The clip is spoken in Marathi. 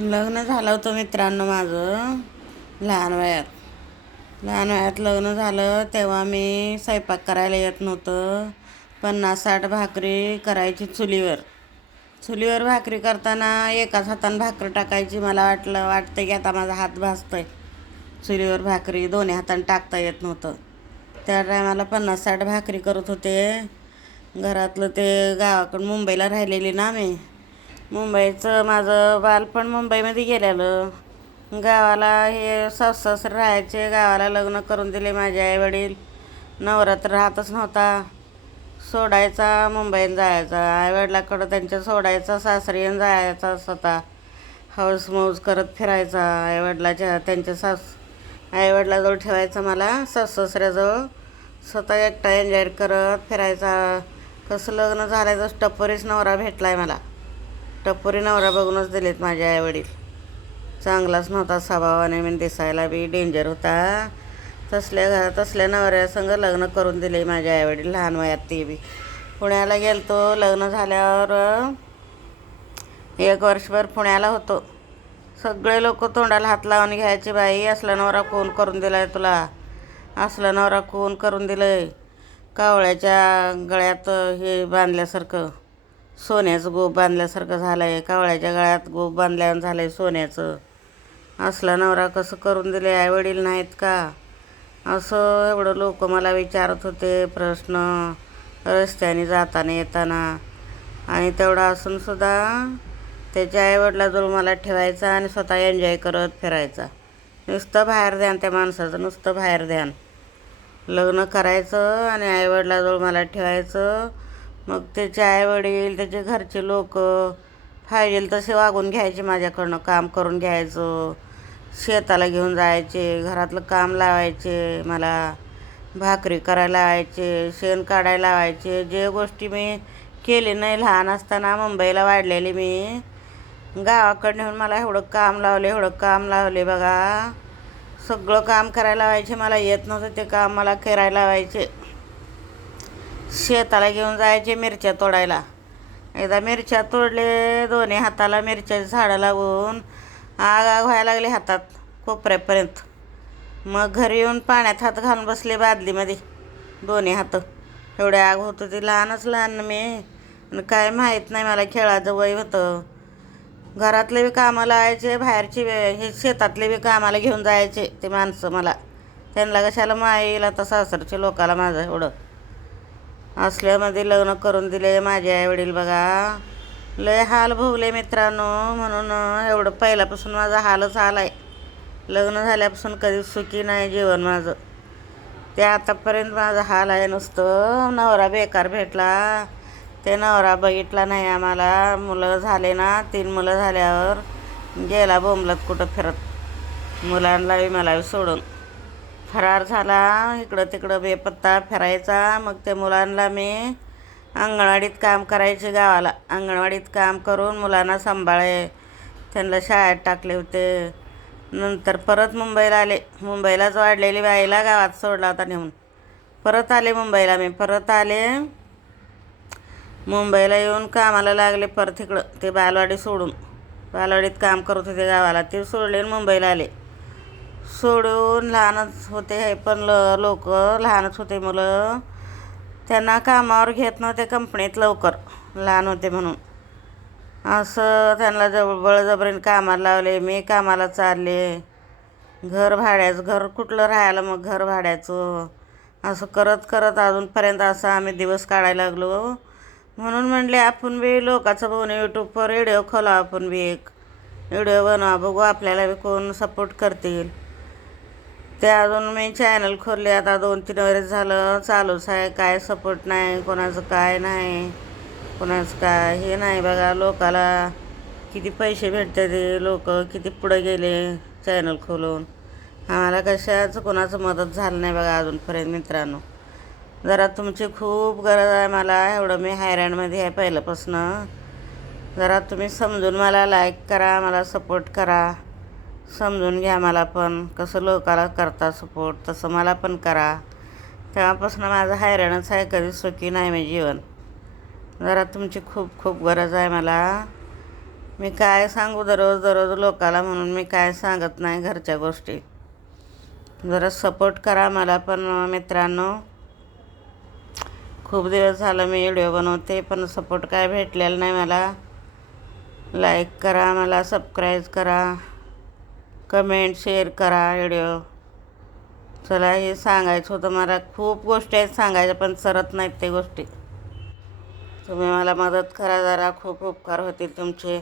लग्न झालं होतं मित्रांनो माझं लहान वयात लग्न झालं तेव्हा मी स्वयंपाक करायला येत नव्हतं. 50-60 भाकरी करायची चुलीवर भाकरी करताना एकाच हातानं भाकरी टाकायची. मला वाटतं की आता माझा हात भाजतोय. चुलीवर भाकरी दोन्ही हातानं टाकता येत नव्हतं. त्या टायमाला 50-60 भाकरी करत होते. घरातलं ते गावाकडं मुंबईला राहिलेली ना मी. मुंबईचं माझं बालपण मुंबईमध्ये गेलेलं. गावाला हे सासू-सासरे राहायचे. गावाला लग्न करून दिले माझे आईवडील. नवरा तर राहतच नव्हता. सोडायचा मुंबईला जायचा. आईवडिलाकडं त्यांच्या सोडायचा सासरी येऊन जायचा. स्वतः हौस-मौज करत फिरायचा. आईवडिलाजवळ ठेवायचा मला, सासू-सासऱ्याजवळ. स्वतः एकटा एन्जॉय करत फिरायचा. कसं लग्न झालं टप्परीच नवरा भेटलाय मला. टप्परी नवरा बघूनच दिलेत माझे आईवडील. चांगलाच नव्हता स्वभावाने, मी दिसायला बी डेंजर होता. तसल्या नवऱ्यासंग लग्न करून दिले माझे आईवडील लहान वयात. ते बी पुण्याला गेलतो. लग्न झाल्यावर 1 वर्षभर पुण्याला होतो. सगळे लोक तोंडाला हात लावून घ्यायचे, बाई असला नवरा कोण करून दिलाय तुला, असला नवरा कोण करून दिलंय. कावळ्याच्या गळ्यात हे बांधल्यासारखं, सोन्याचं गोप बांधल्यासारखं झालं आहे. कावळ्याच्या गळ्यात गोप बांधल्यानं झालं आहे सोन्याचं. असला नवरा कसं करून दिले, आईवडील नाहीत का, असं एवढं लोक मला विचारत होते प्रश्न रस्त्याने जाताना येताना. आणि तेवढं असूनसुद्धा त्याच्या आईवडिलाजवळ मला ठेवायचा आणि स्वतः एन्जॉय करत फिरायचा. नुसतं बाहेर ध्यान त्या माणसाचं, नुसतं बाहेर ध्यान. लग्न करायचं आणि आईवडिलाजवळ मला ठेवायचं. मग त्याचे आईवडील, त्याचे घरचे लोक पाहिजे तसे वागून घ्यायचे माझ्याकडनं. काम करून घ्यायचं, शेताला घेऊन जायचे, घरातलं काम लावायचे, मला भाकरी करायला लावायचे, शेण काढायला लावायचे. जे गोष्टी मी केली नाही लहान असताना, मुंबईला वाढलेली मी, गावाकडं नेऊन मला एवढं काम लावले बघा. सगळं काम करायला लावायचे. मला येत नव्हतं ते काम मला करायला लावायचे. शेताला घेऊन जायचे मिरच्या तोडायला. एकदा मिरच्या तोडले, दोन्ही हाताला मिरच्याची झाडं लागून आग व्हायला लागली हातात कोपऱ्यापर्यंत. मग घरी येऊन पाण्यात हात घालून बसले बादलीमध्ये, दोन्ही हात. एवढे आग होत होती. लहान मी, आणि काय माहीत नाही मला. खेळाचं वय होतं. घरातले बी कामं लावायचे, बाहेरचे हे शेतातले बी कामाला घेऊन जायचे ते माणसं मला. त्यांना कशाला माईल आता सासरच्या लोकाला माझं एवढं. असल्यामध्ये लग्न करून दिले माझे आईवडील बघा. लय हाल भोगले मित्रांनो. म्हणून एवढं पहिल्यापासून माझा हालच हाल आहे. लग्न झाल्यापासून कधी सुखी नाही जीवन माझं. ते आतापर्यंत माझा हाल आहे नुसतं. नवरा बेकार भेटला. ते नवरा बघितला नाही आम्हाला. मुलं झाले ना, 3 मुलं झाल्यावर गेला बोंबलत कुठं फिरत. मुलांना बी मला बी सोडून फरार झाला. इकडं तिकडं बेपत्ता फिरायचा. मग ते मुलांना मी अंगणवाडीत काम करायचे गावाला. अंगणवाडीत काम करून मुलांना सांभाळे, त्यांना शाळेत टाकले होते. नंतर परत मुंबईला आले. मुंबईलाच वाढलेली बाईला गावात सोडला होता नेऊन. परत आले मुंबईला. मी परत आले मुंबईला. येऊन कामाला लागले परत इकडं. ते बालवाडी सोडून, बालवाडीत काम करत होते गावाला, ते सोडले मुंबईला आले. सोडून लहानच होते हे पण लोक, लहानच होते मुलं. त्यांना कामावर घेत नव्हते कंपनीत लवकर, लहान होते म्हणून. असं त्यांना बळजबरीने कामाला लावले. मी कामाला चालले. घर कुठलं राहायला, मग घर भाड्याचं. असं करत करत अजूनपर्यंत असं आम्ही दिवस काढायला लागलो. म्हणून म्हणले आपण बी लोकाचं बघून यूट्यूबवर व्हिडिओ खोला, आपण बी एक व्हिडिओ बनवा, बघू आपल्याला बी कोण सपोर्ट करतील. ते अजून मी चॅनल खोलले आता 2-3 वर्ष झालं, चालूच आहे. काय सपोर्ट नाही कोणाचं, काय नाही कोणाचं, काय हे नाही बघा. लोकाला किती पैसे भेटते, ते लोक किती पुढे गेले चॅनल खोलून. आम्हाला कशाचं कोणाचं मदत झालं नाही बघा अजूनपर्यंत मित्रांनो. जरा तुमची खूप गरज आहे मला. एवढं मी हैराणमध्ये आहे पहिल्यापासून. जरा तुम्ही समजून मला लाईक करा, मला सपोर्ट करा. समजून घ्या मला पण. कसं लोकाला करता सपोर्ट तसं मला पण करा. तेव्हापासून माझं हैराणच आहे, कधी सुखी नाही मी जीवन. जरा तुमची खूप खूप गरज आहे मला. मी काय सांगू दररोज दररोज लोकाला, म्हणून मी काय सांगत नाही घरच्या गोष्टी. जरा सपोर्ट करा मला पण मित्रांनो. खूप दिवस झालं मी व्हिडिओ बनवते पण सपोर्ट काय भेटलेला नाही मला. लाईक करा, मला सबस्क्राईब करा, कमेंट शेअर करा व्हिडिओ. चला, हे सांगायचं होतं मला. खूप गोष्टी आहेत सांगायच्या पण सरत नाहीत ते गोष्टी. तुम्ही मला मदत करा जरा, खूप उपकार होतील तुमचे.